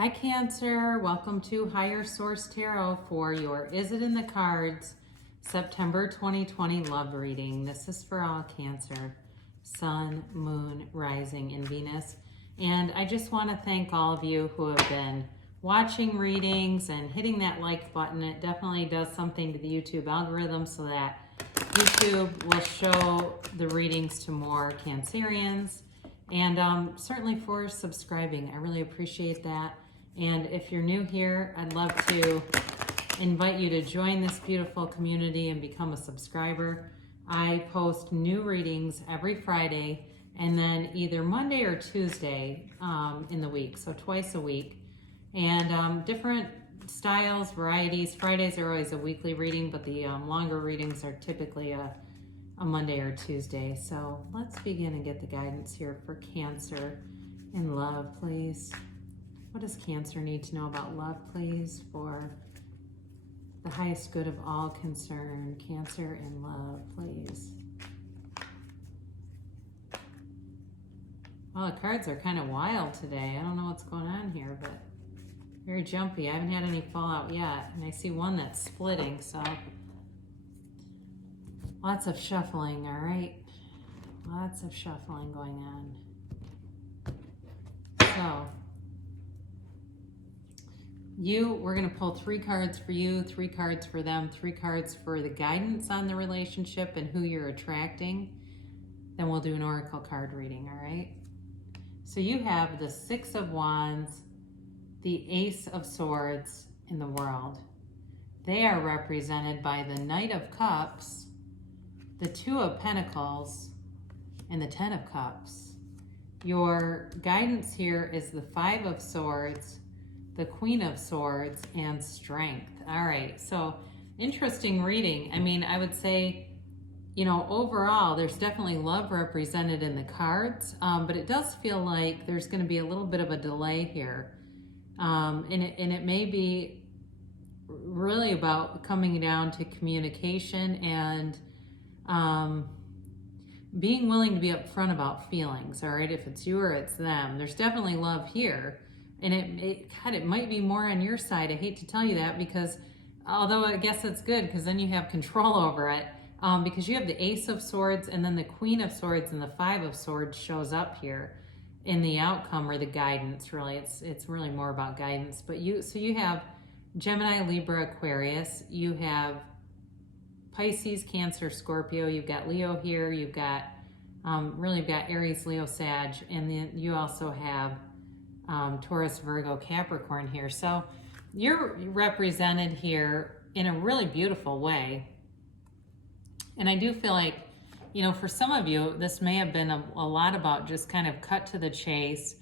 Hi Cancer, welcome to Higher Source Tarot for your Is It in the Cards September 2020 love reading. This is for all Cancer, Sun, Moon, Rising, and Venus. And I just want to thank all of you who have been watching readings and hitting that like button. It definitely does something to the YouTube algorithm so that YouTube will show the readings to more Cancerians. And certainly for subscribing. I really appreciate that. And if you're new here, I'd love to invite you to join this beautiful community and become a subscriber. I post new readings every Friday and then either Monday or Tuesday in the week, so twice a week. And different styles, varieties. Fridays are always a weekly reading, but the longer readings are typically a Monday or Tuesday. So let's begin and get the guidance here for Cancer in love, please. What does Cancer need to know about love, please, for the highest good of all concerned? Cancer in love, please. Well, the cards are kind of wild today. I don't know what's going on here, but very jumpy. I haven't had any fallout yet, and I see one that's splitting, so lots of shuffling, all right? Lots of shuffling going on. So, we're going to pull 3 cards for you, 3 cards for them, 3 cards for the guidance on the relationship and who you're attracting. Then we'll do an oracle card reading, all right? So you have the 6 of Wands, the Ace of Swords in the world. They are represented by the Knight of Cups, the 2 of Pentacles, and the 10 of Cups. Your guidance here is the 5 of Swords, the Queen of Swords, and Strength. All right, so interesting reading. I mean, I would say, you know, overall, there's definitely love represented in the cards, but it does feel like there's going to be a little bit of a delay here. And it may be really about coming down to communication and being willing to be upfront about feelings, all right? If it's you or it's them, there's definitely love here. And it might be more on your side. I hate to tell you that because, although I guess it's good because then you have control over it, because you have the Ace of Swords and then the Queen of Swords and the 5 of Swords shows up here in the outcome or the guidance, really. It's really more about guidance. But you have Gemini, Libra, Aquarius. You have Pisces, Cancer, Scorpio. You've got Leo here. You've got, you've got Aries, Leo, Sag. And then you also have Taurus, Virgo, Capricorn here. So you're represented here in a really beautiful way. And I do feel like, you know, for some of you, this may have been a lot about just kind of cut to the chase,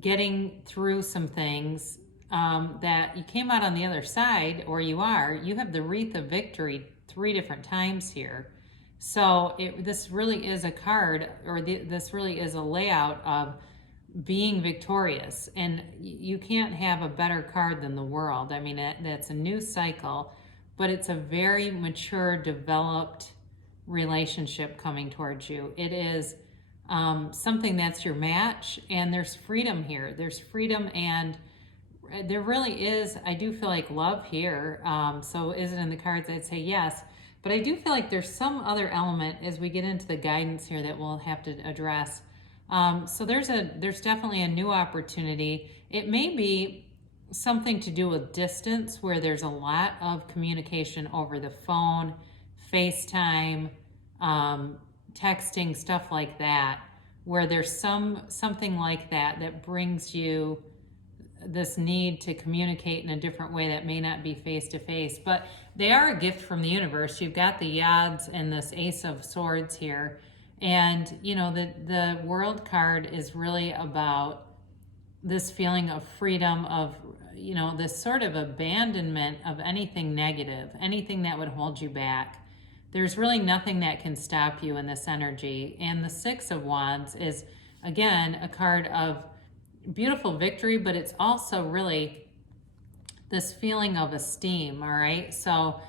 getting through some things that you came out on the other side, or you have the Wreath of Victory 3 different times here. So this really is a card, or this really is a layout of being victorious, and you can't have a better card than the World. I mean, that's a new cycle, but it's a very mature, developed relationship coming towards you. It is something that's your match, and there's freedom here. There's freedom, and there really is, I do feel like, love here. So is it in the cards? I'd say yes, but I do feel like there's some other element as we get into the guidance here that we'll have to address. So there's definitely a new opportunity. It may be something to do with distance, where there's a lot of communication over the phone, FaceTime, texting, stuff like that, where there's something like that brings you this need to communicate in a different way that may not be face-to-face. But they are a gift from the universe. You've got the Yads and this Ace of Swords here. And, you know, the World card is really about this feeling of freedom, of, you know, this sort of abandonment of anything negative, anything that would hold you back. There's really nothing that can stop you in this energy. And the 6 of Wands is, again, a card of beautiful victory, but it's also really this feeling of esteem, all right? So,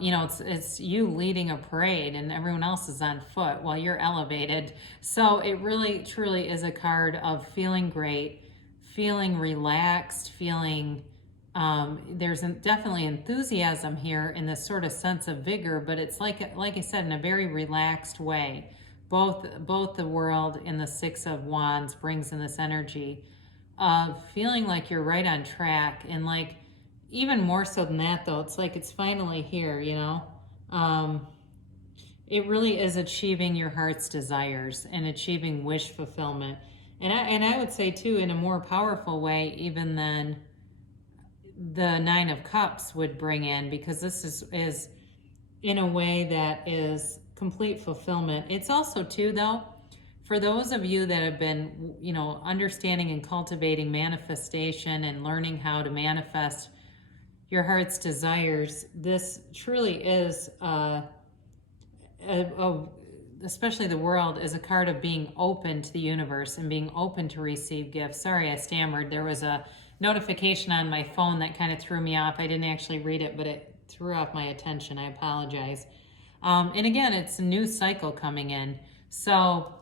you know, it's you leading a parade and everyone else is on foot while you're elevated. So it really, truly is a card of feeling great, feeling relaxed, feeling, there's definitely enthusiasm here in this sort of sense of vigor, but it's like I said, in a very relaxed way. Both the World and the Six of Wands brings in this energy of feeling like you're right on track, and like even more so than that though, it's like it's finally here, you know. It really is achieving your heart's desires and achieving wish fulfillment. And I would say too, in a more powerful way even than the Nine of Cups would bring in, because this is in a way that is complete fulfillment. It's also too though, for those of you that have been, you know, understanding and cultivating manifestation and learning how to manifest your heart's desires, this truly is especially the World is a card of being open to the universe and being open to receive gifts. Sorry, I stammered. There was a notification on my phone that kind of threw me off. I didn't actually read it, but it threw off my attention. I apologize. And again, it's a new cycle coming in. So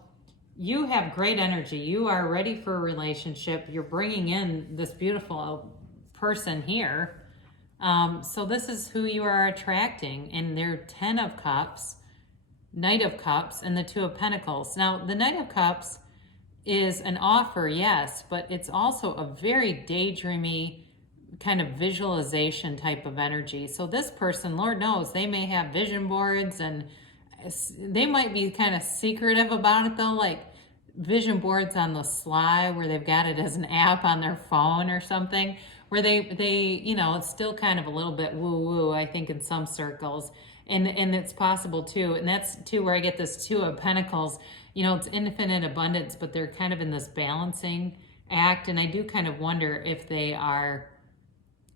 you have great energy. You are ready for a relationship. You're bringing in this beautiful person here. So this is who you are attracting. And they're 10 of Cups, Knight of Cups, and the Two of Pentacles. Now, the Knight of Cups is an offer, yes, but it's also a very daydreamy kind of visualization type of energy. So this person, Lord knows, they may have vision boards, and they might be kind of secretive about it though, like vision boards on the sly where they've got it as an app on their phone or something, where they you know, it's still kind of a little bit woo-woo, I think, in some circles. And it's possible too, and that's too where I get this Two of Pentacles. You know, it's infinite abundance, but they're kind of in this balancing act, and I do kind of wonder if they are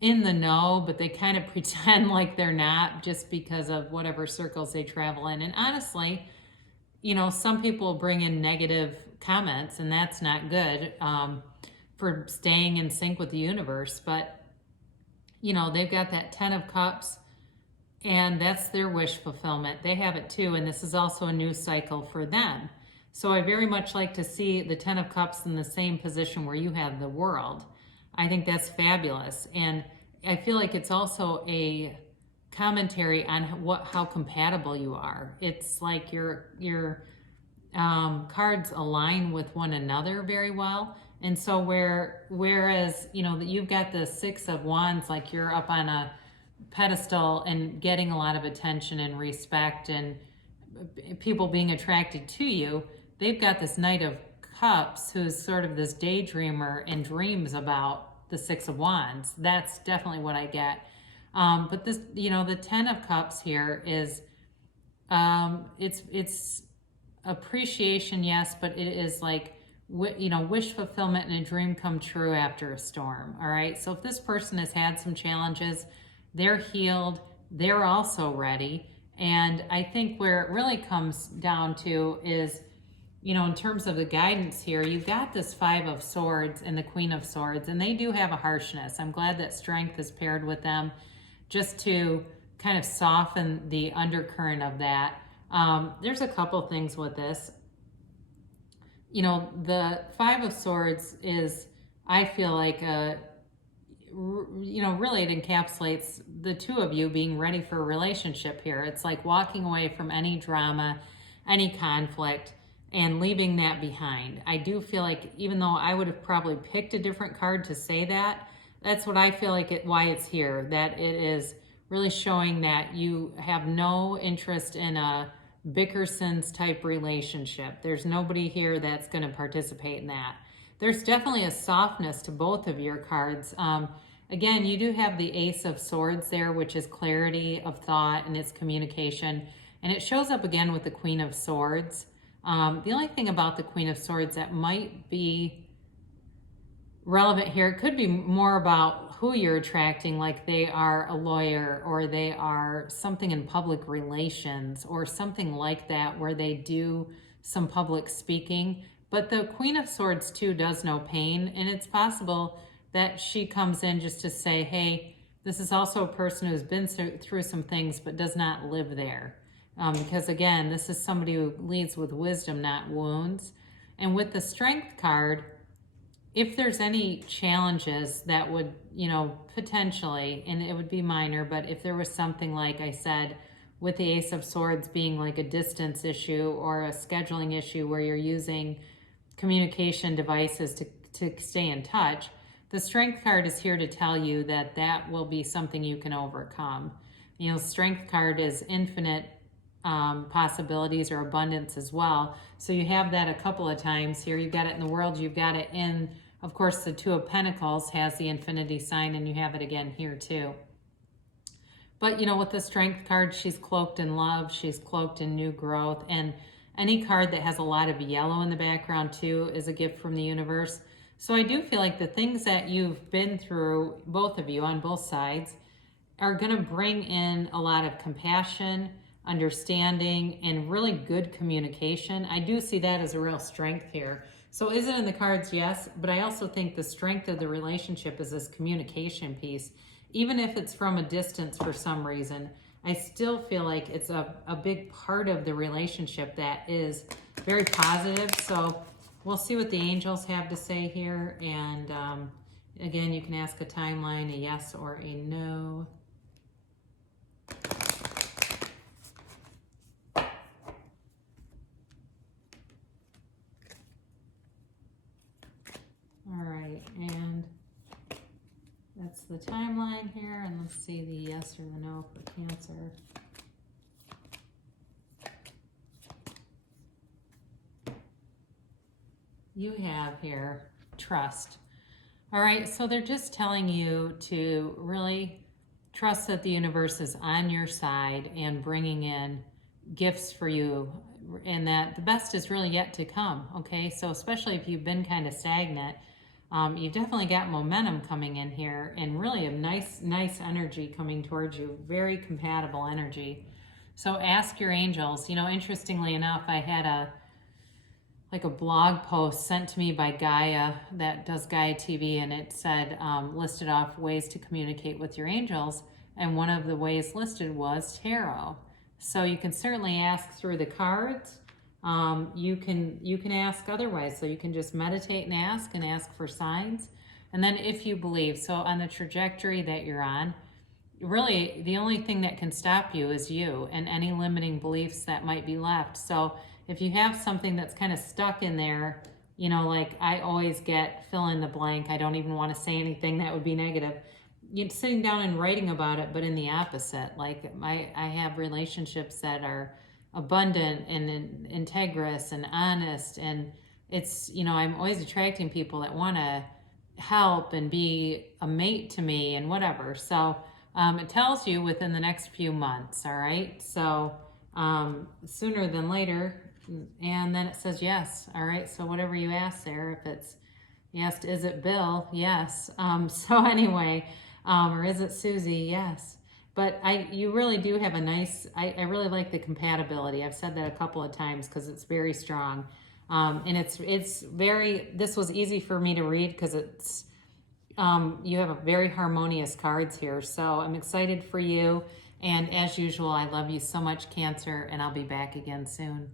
in the know, but they kind of pretend like they're not, just because of whatever circles they travel in. And honestly, you know, some people bring in negative comments, and that's not good for staying in sync with the universe. But, you know, they've got that 10 of Cups, and that's their wish fulfillment. They have it too, and this is also a new cycle for them. So I very much like to see the 10 of Cups in the same position where you have the World. I think that's fabulous. And I feel like it's also a commentary on how compatible you are. It's like your cards align with one another very well. And so whereas, you know, you've got the Six of Wands, like you're up on a pedestal and getting a lot of attention and respect and people being attracted to you, they've got this Knight of Cups who's sort of this daydreamer and dreams about the Six of Wands. That's definitely what I get. But this, you know, the 10 of Cups here is, it's appreciation, yes, but it is like, you know, wish fulfillment and a dream come true after a storm. All right. So if this person has had some challenges, they're healed, they're also ready. And I think where it really comes down to is, you know, in terms of the guidance here, you've got this Five of Swords and the Queen of Swords, and they do have a harshness. I'm glad that Strength is paired with them just to kind of soften the undercurrent of that. There's a couple things with this. You know, the Five of Swords is, I feel like, you know, really it encapsulates the two of you being ready for a relationship here. It's like walking away from any drama, any conflict, and leaving that behind. I do feel like, even though I would have probably picked a different card to say that, that's what I feel like why it's here, that it is really showing that you have no interest in a Bickerson's type relationship. There's nobody here that's going to participate in that. There's definitely a softness to both of your cards. Again, you do have the Ace of Swords there, which is clarity of thought and its communication. And it shows up again with the Queen of Swords. The only thing about the Queen of Swords that might be relevant here, it could be more about who you're attracting, like they are a lawyer or they are something in public relations or something like that, where they do some public speaking. But the Queen of Swords too does know pain, and it's possible that she comes in just to say, hey, this is also a person who's been through some things but does not live there. Because again, this is somebody who leads with wisdom, not wounds. And with the Strength card, if there's any challenges that would, potentially, and it would be minor, but if there was something, like I said, with the Ace of Swords being like a distance issue or a scheduling issue where you're using communication devices to stay in touch, the Strength card is here to tell you that that will be something you can overcome. Strength card is infinite possibilities or abundance as well. So you have that a couple of times here. You've got it in the World, you've got it in, of course, the Two of Pentacles has the infinity sign, and you have it again here too. But with the Strength card, she's cloaked in love, she's cloaked in new growth, and any card that has a lot of yellow in the background too is a gift from the universe. So I do feel like the things that you've been through, both of you on both sides, are going to bring in a lot of compassion, understanding, and really good communication. I do see that as a real strength here. So is it in the cards? Yes, but I also think the strength of the relationship is this communication piece. Even if it's from a distance for some reason, I still feel like it's a big part of the relationship that is very positive. So we'll see what the angels have to say here. And again, you can ask a timeline, a yes or a no. All right, and that's the timeline here, and let's see the yes or the no for Cancer. You have here trust. All right, so they're just telling you to really trust that the universe is on your side and bringing in gifts for you, and that the best is really yet to come, okay? So especially if you've been kind of stagnant, you've definitely got momentum coming in here, and really a nice energy coming towards you, very compatible energy. So ask your angels. Interestingly enough, I had a blog post sent to me by Gaia that does Gaia TV, and it said, listed off ways to communicate with your angels, and one of the ways listed was tarot. So you can certainly ask through the cards. You can ask otherwise, so you can just meditate and ask for signs. And then if you believe, so on the trajectory that you're on, really the only thing that can stop you is you and any limiting beliefs that might be left. So if you have something that's kind of stuck in there, like I always get fill in the blank, I don't even want to say anything that would be negative. Sitting down and writing about it, but in the opposite. Like I have relationships that are abundant and integrous and honest, and it's, I'm always attracting people that want to help and be a mate to me and whatever. So it tells you within the next few months. All right, so sooner than later. And then it says yes. All right, so whatever you ask there, if it's yes, is it Bill? Yes. So anyway, or is it Susie? Yes. But you really do have a nice, I really like the compatibility. I've said that a couple of times because it's very strong. And it's very, this was easy for me to read because it's, you have a very harmonious cards here. So I'm excited for you. And as usual, I love you so much, Cancer, and I'll be back again soon.